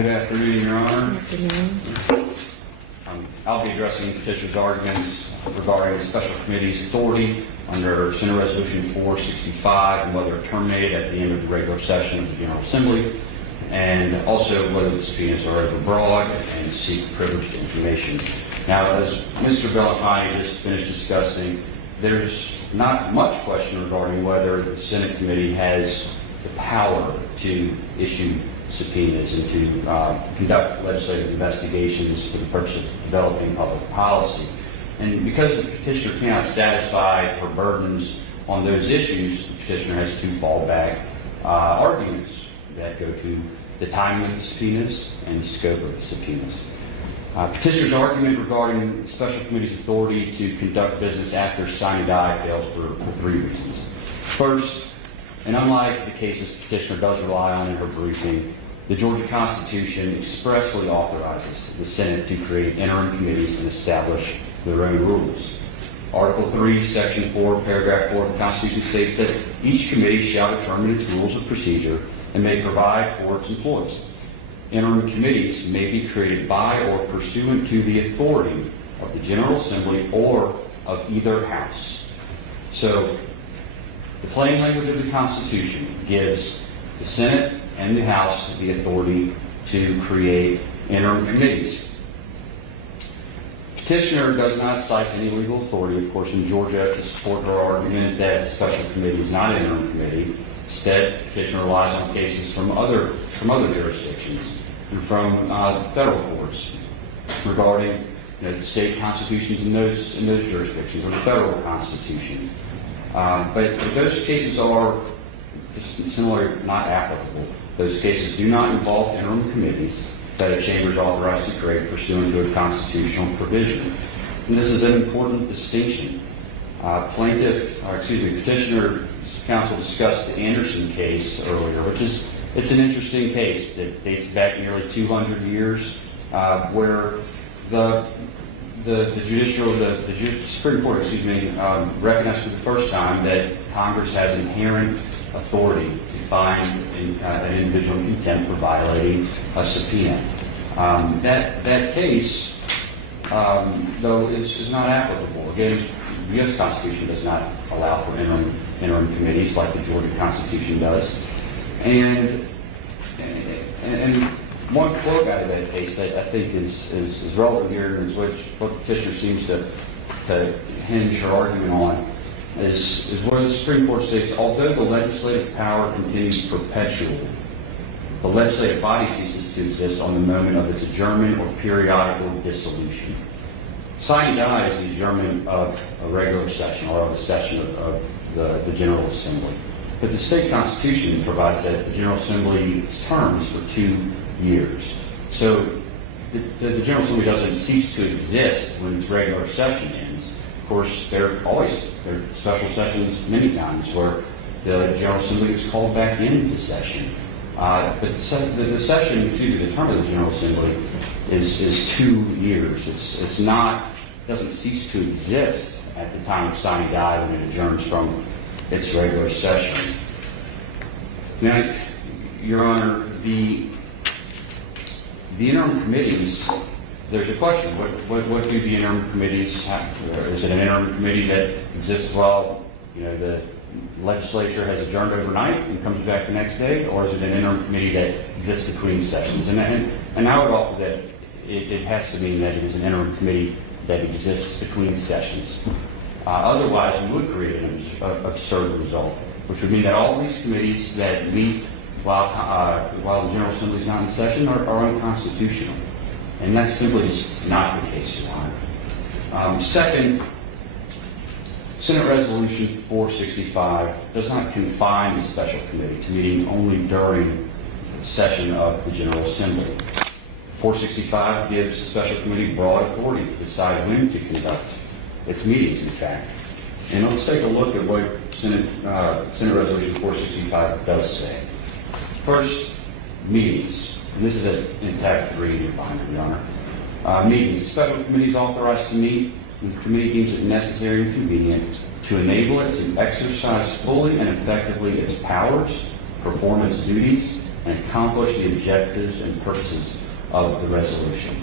Good afternoon, Your Honor. Good afternoon. I'll be addressing petitioner's arguments regarding the Special Committee's authority under Senate Resolution 465 and whether it terminated at the end of the regular session of the General Assembly, and also whether the subpoenas are overbroad and seek privileged information. Now, as Mr. Fani just finished discussing, there's not much question regarding whether the Senate committee has the power to issue subpoenas and to conduct legislative investigations for the purpose of developing public policy. And because the petitioner cannot satisfy her burdens on those issues, the petitioner has two fallback arguments that go to the timing of the subpoenas and the scope of the subpoenas. Petitioner's argument regarding the Special Committee's authority to conduct business after sine die fails for three reasons. First, and unlike the cases the petitioner does rely on in her briefing, the Georgia Constitution expressly authorizes the Senate to create interim committees and establish their own rules. Article 3, Section 4, Paragraph 4 of the Constitution states that each committee shall determine its rules of procedure and may provide for its employees. Interim committees may be created by or pursuant to the authority of the General Assembly or of either house. So, the plain language of the Constitution gives the Senate and the House the authority to create interim committees. Petitioner does not cite any legal authority, of course, in Georgia to support her argument that the Special Committee is not an interim committee. Instead, petitioner relies on cases from other jurisdictions and from federal courts regarding the state constitutions in those jurisdictions or the federal Constitution. But those cases are just similarly not applicable. Those cases do not involve interim committees that a chamber is authorized to create pursuant to a constitutional provision. And this is an important distinction. Petitioner's counsel discussed the Anderson case earlier, it's an interesting case that dates back nearly 200 years, where the Supreme Court, recognized for the first time that Congress has inherent authority to fine an individual in contempt for violating a subpoena. That case, though, is not applicable. Again, the U.S. Constitution does not allow for interim committees like the Georgia Constitution does. And one quote out of that case that I think is relevant here, and what the petitioner seems to hinge her argument on, is where the Supreme Court states, although the legislative power continues perpetually, the legislative body ceases to exist on the moment of its adjournment or periodical dissolution. Sine die is the adjournment of a regular session or of a session of the General Assembly. But the state constitution provides that the General Assembly's term is for 2 years. So the General Assembly doesn't cease to exist when its regular session ends. Of course, there are special sessions many times where the General Assembly is called back into session. But the term of the General Assembly is 2 years. It doesn't cease to exist at the time of sine die when it adjourns from its regular session. Now, Your Honor, the interim committees, there's a question. What do the interim committees have? Is it an interim committee that exists while the legislature has adjourned overnight and comes back the next day, or is it an interim committee that exists between sessions? And I would offer that it has to mean that it is an interim committee that exists between sessions. Otherwise, we would create an absurd result, which would mean that all of these committees that meet while the General Assembly is not in session are unconstitutional. And that's simply just not the case, Your Honor. Second, Senate Resolution 465 does not confine the special committee to meeting only during the session of the General Assembly. 465 gives the special committee broad authority to decide when to conduct its meetings, in fact. And let's take a look at what Senate Resolution 465 does say. First, meetings. And this is in tab 3 in your binder, Your Honor. Meetings. The special committee is authorized to meet when the committee deems it necessary and convenient to enable it to exercise fully and effectively its powers, perform its duties, and accomplish the objectives and purposes of the resolution.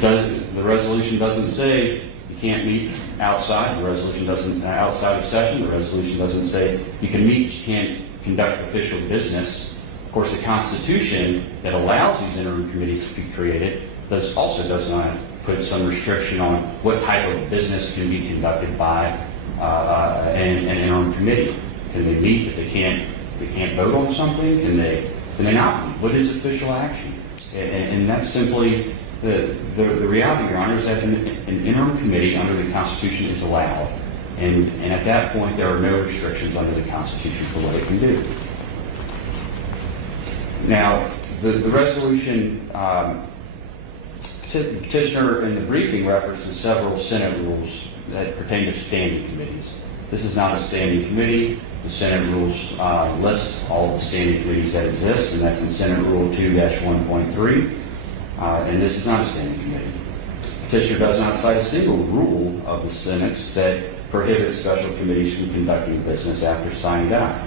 The resolution doesn't say you can't meet outside. The resolution doesn't outside of session. The resolution doesn't say you can meet, you can't conduct official business. Of course, the Constitution that allows these interim committees to be created also does not put some restriction on what type of business can be conducted by an interim committee. Can they meet? If they can't vote on something? Can they not meet? What is official action? And that's simply the reality, Your Honor, is that an interim committee under the Constitution is allowed. And at that point, there are no restrictions under the Constitution for what it can do. Now, the resolution, petitioner in the briefing references several Senate rules that pertain to standing committees. This is not a standing committee. The Senate rules list all of the standing committees that exist, and that's in Senate Rule 2-1.3. And this is not a standing committee. Petitioner does not cite a single rule of the Senate's that prohibits special committees from conducting business after sine die.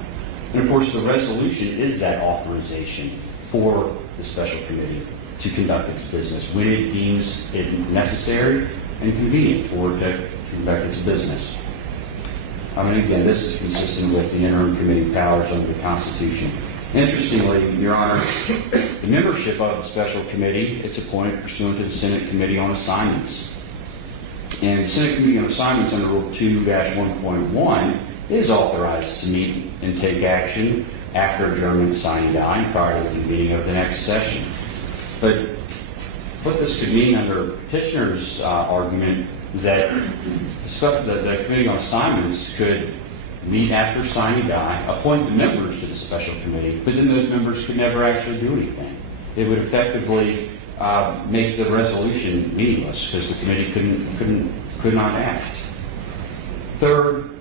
And of course, the resolution is that authorization for the special committee to conduct its business when it deems it necessary and convenient for it to conduct its business. And again, this is consistent with the interim committee powers under the Constitution. Interestingly, Your Honor, the membership of the special committee, it's appointed pursuant to the Senate Committee on Assignments. And the Senate Committee on Assignments under Rule 2-1.1 is authorized to meet and take action after adjournment, sine die, and prior to the convening of the next session. But what this could mean under petitioner's argument is that the Committee on Assignments could meet after sine die, appoint the members to the special committee, but then those members could never actually do anything. It would effectively make the resolution meaningless because the committee could not act. Third,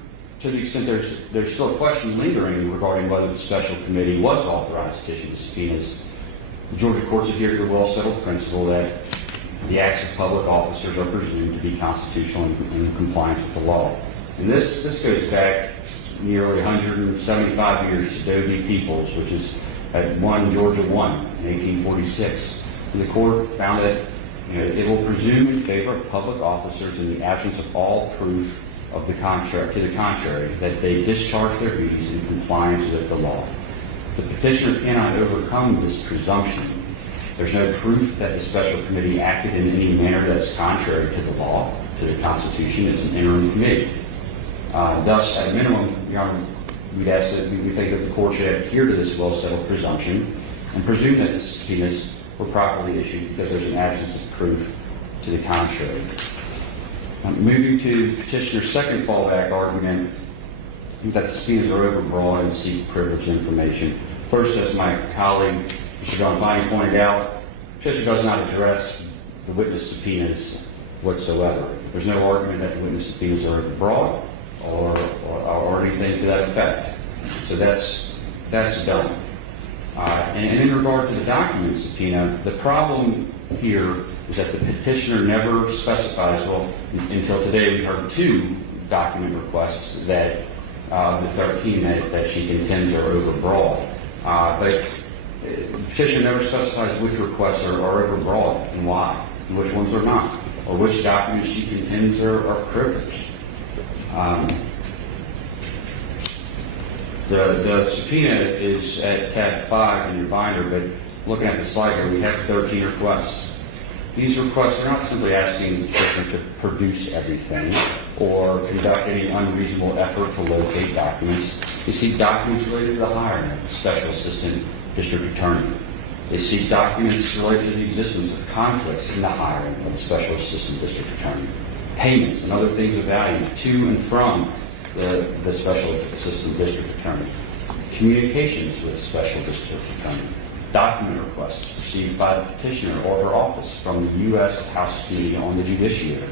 to the extent there's still a question lingering regarding whether the special committee was authorized to issue the subpoenas, the Georgia courts adhere to a well-settled principle that the acts of public officers are presumed to be constitutional and in compliance with the law. And this goes back nearly 175 years to Doe v. Peoples, which is at 1 Georgia 1 in 1846. And the court found that it will presume in favor of public officers in the absence of all proof of the contrary, to the contrary, that they discharge their duties in compliance with the law. The petitioner cannot overcome this presumption. There's no proof that the special committee acted in any manner that's contrary to the law, to the Constitution. It's an interim committee. Thus, at a minimum, Your Honor, we'd ask that we think that the court should adhere to this well-settled presumption and presume that the subpoenas were properly issued because there's an absence of proof to the contrary. Moving to petitioner's second fallback argument, that the subpoenas are overbroad and seek privileged information. First, as my colleague, Mr. John Fani, pointed out, petitioner does not address the witness subpoenas whatsoever. There's no argument that the witness subpoenas are overbroad or anything to that effect. So that's done. And in regard to the document subpoena, the problem here is that the petitioner never specifies, well, until today we've heard 2 document requests that the 13 that she contends are overbroad. But the petitioner never specifies which requests are overbroad and why, and which ones are not, or which documents she contends are privileged. The subpoena is at tab 5 in your binder, but looking at the slide here, we have 13 requests. These requests are not simply asking the petitioner to produce everything or conduct any unreasonable effort to locate documents. They seek documents related to the hiring of the Special Assistant District Attorney. They seek documents related to the existence of conflicts in the hiring of the Special Assistant District Attorney, payments and other things of value to and from the Special Assistant District Attorney, communications with the Special District Attorney, document requests received by the petitioner or her office from the U.S. House Committee on the Judiciary,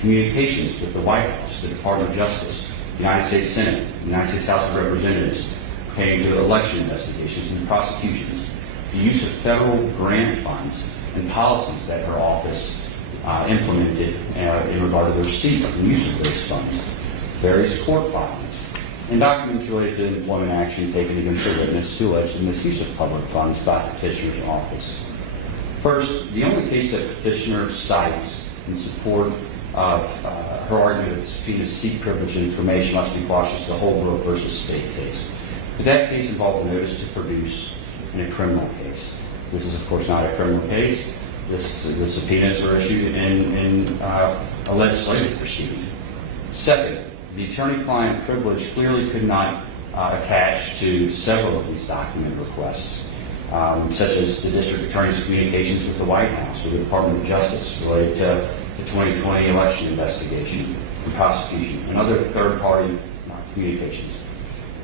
communications with the White House, the Department of Justice, the United States Senate, the United States House of Representatives, pertaining to election investigations and prosecutions, the use of federal grant funds and policies that her office implemented in regard to the receipt and use of those funds, various court filings, and documents related to employment action taken against a witness who alleged the misuse of public funds by the petitioner's office. First, the only case that petitioner cites in support of her argument that subpoenas seek privileged information must be quashed as the Holbrook versus State case. But that case involved a notice to produce in a criminal case. This is, of course, not a criminal case. The subpoenas are issued in a legislative proceeding. Second, the attorney-client privilege clearly could not attach to several of these document requests, such as the district attorney's communications with the White House, with the Department of Justice related to the 2020 election investigation and prosecution, and other third-party communications.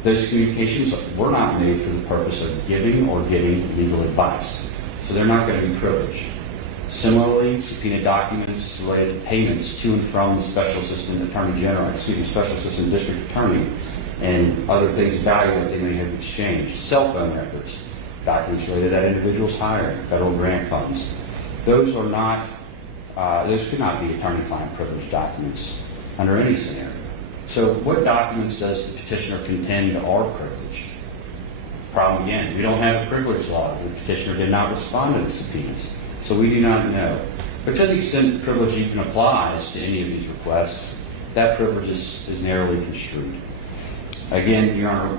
Those communications were not made for the purpose of giving or getting legal advice, so they're not going to be privileged. Similarly, subpoena documents related to payments to and from the Special Assistant District Attorney, and other things of value that they may have exchanged. Cell phone records, documents related to that individual's hiring, federal grant funds. Those could not be attorney-client privilege documents under any scenario. So what documents does the petitioner contend are privileged? Problem again, we don't have a privilege law. The petitioner did not respond to the subpoenas, so we do not know. But to the extent privilege even applies to any of these requests, that privilege is narrowly construed. Again, Your Honor,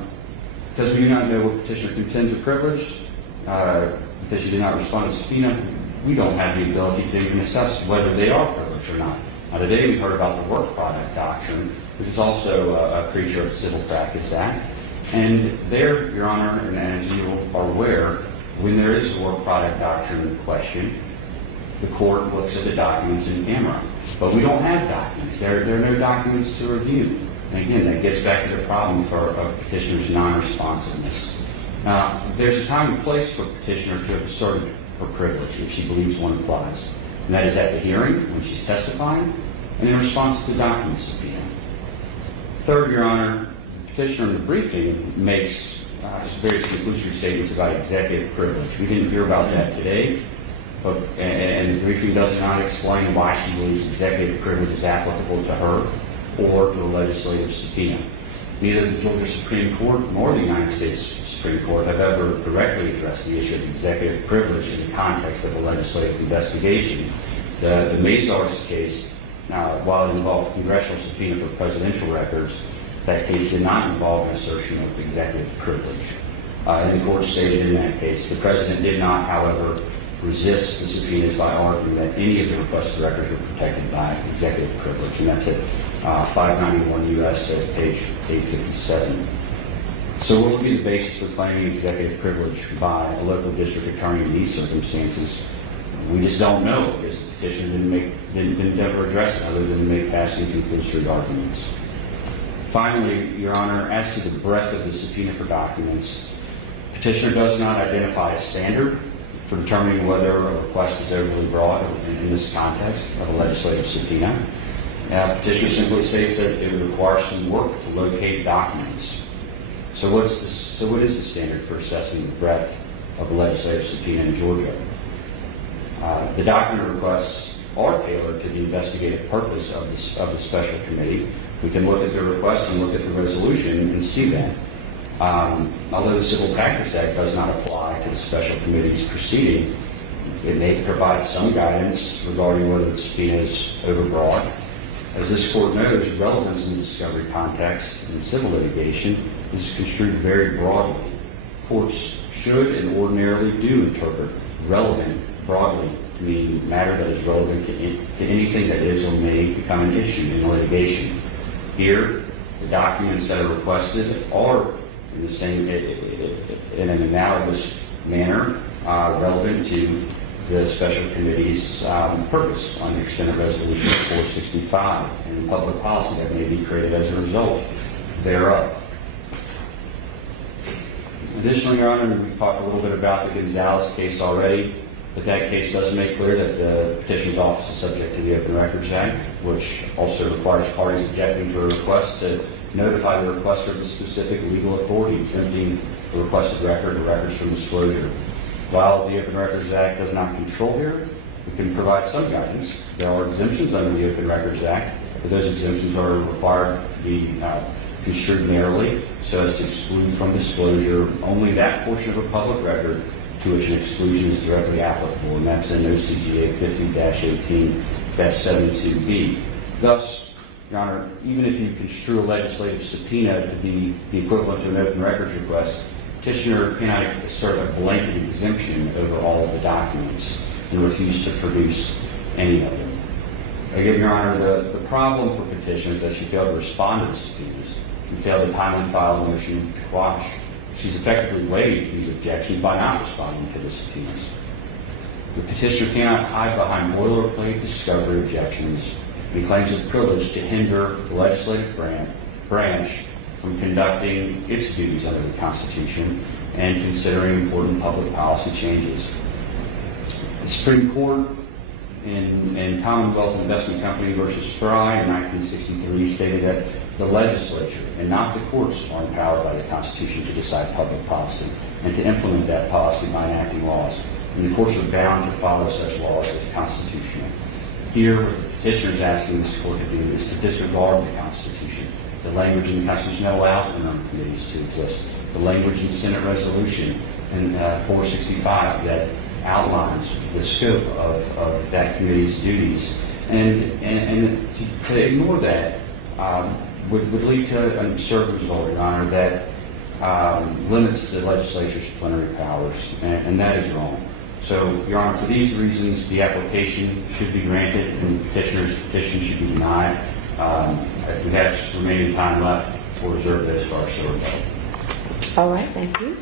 because we do not know what petitioner contends are privileged, because she did not respond to the subpoena, we don't have the ability to even assess whether they are privileged or not. Now, today we heard about the work product doctrine, which is also a creature of the Civil Practice Act. And there, Your Honor, and as you are aware, when there is a work product doctrine question, the court looks at the documents in camera. But we don't have documents. There are no documents to review. And again, that gets back to the problem for a petitioner's non-responsiveness. Now, there's a time and place for a petitioner to assert her privilege if she believes one applies. And that is at the hearing, when she's testifying, and in response to the document subpoena. Third, Your Honor, the petitioner in the briefing makes various conclusory statements about executive privilege. We didn't hear about that today, and the briefing does not explain why she believes executive privilege is applicable to her or to a legislative subpoena. Neither the Georgia Supreme Court nor the United States Supreme Court have ever directly addressed the issue of executive privilege in the context of a legislative investigation. The Mazars case, while it involved congressional subpoena for presidential records, that case did not involve an assertion of executive privilege. And the court stated in that case, the president did not, however, resist the subpoenas by arguing that any of the requested records were protected by executive privilege. And that's at 591 U.S. at page 857. So what would be the basis for claiming executive privilege by a local district attorney in these circumstances? We just don't know, because the petitioner didn't ever address it other than to make passing conclusory arguments. Finally, Your Honor, as to the breadth of the subpoena for documents, petitioner does not identify a standard for determining whether a request is overly broad in this context of a legislative subpoena. Petitioner simply states that it would require some work to locate documents. So what is the standard for assessing the breadth of a legislative subpoena in Georgia? The document requests are tailored to the investigative purpose of the special committee. We can look at the request and look at the resolution and see that. Although the Civil Practice Act does not apply to the special committee's proceeding, it may provide some guidance regarding whether the subpoena is overbroad. As this court knows, relevance in the discovery context in civil litigation is construed very broadly. Courts should and ordinarily do interpret relevant broadly to mean matter that is relevant to anything that is or may become an issue in litigation. Here, the documents that are requested are in an analogous manner relevant to the special committee's purpose under Senate Resolution 465 and the public policy that may be created as a result thereof. Additionally, Your Honor, we've talked a little bit about the Gonzalez case already, but that case does make clear that the petitioner's office is subject to the Open Records Act, which also requires parties objecting to a request to notify the requester of the specific legal authority exempting the requested record or records from disclosure. While the Open Records Act does not control here, it can provide some guidance. There are exemptions under the Open Records Act, but those exemptions are required to be construed narrowly so as to exclude from disclosure only that portion of a public record to which an exclusion is directly applicable, and that's in OCGA 50-18-72B. Thus, Your Honor, even if you construe a legislative subpoena to be the equivalent to an open records request, petitioner cannot assert a blanket exemption over all of the documents and refuse to produce any of them. Again, Your Honor, the problem for petitioner is that she failed to respond to the subpoenas and failed to timely file a motion to quash. She's effectively waived these objections by not responding to the subpoenas. The petitioner cannot hide behind boilerplate discovery objections and claims of privilege to hinder the legislative branch from conducting its duties under the Constitution and considering important public policy changes. The Supreme Court in Commonwealth Investment Company versus Fry in 1963 stated that the legislature and not the courts are empowered by the Constitution to decide public policy and to implement that policy by enacting laws, and the courts are bound to follow such laws if constitutional. Here, what the petitioner is asking this court to do is to disregard the Constitution. The language in the Constitution that allows interim committees to exist. The language in Senate Resolution in 465 that outlines the scope of that committee's duties. And to ignore that would lead to an absurd result, Your Honor, that limits the legislature's plenary powers, and that is wrong. So, Your Honor, for these reasons, the application should be granted and the petitioner's petition should be denied. If we have remaining time left, we'll reserve this for our survey. All right, thank you.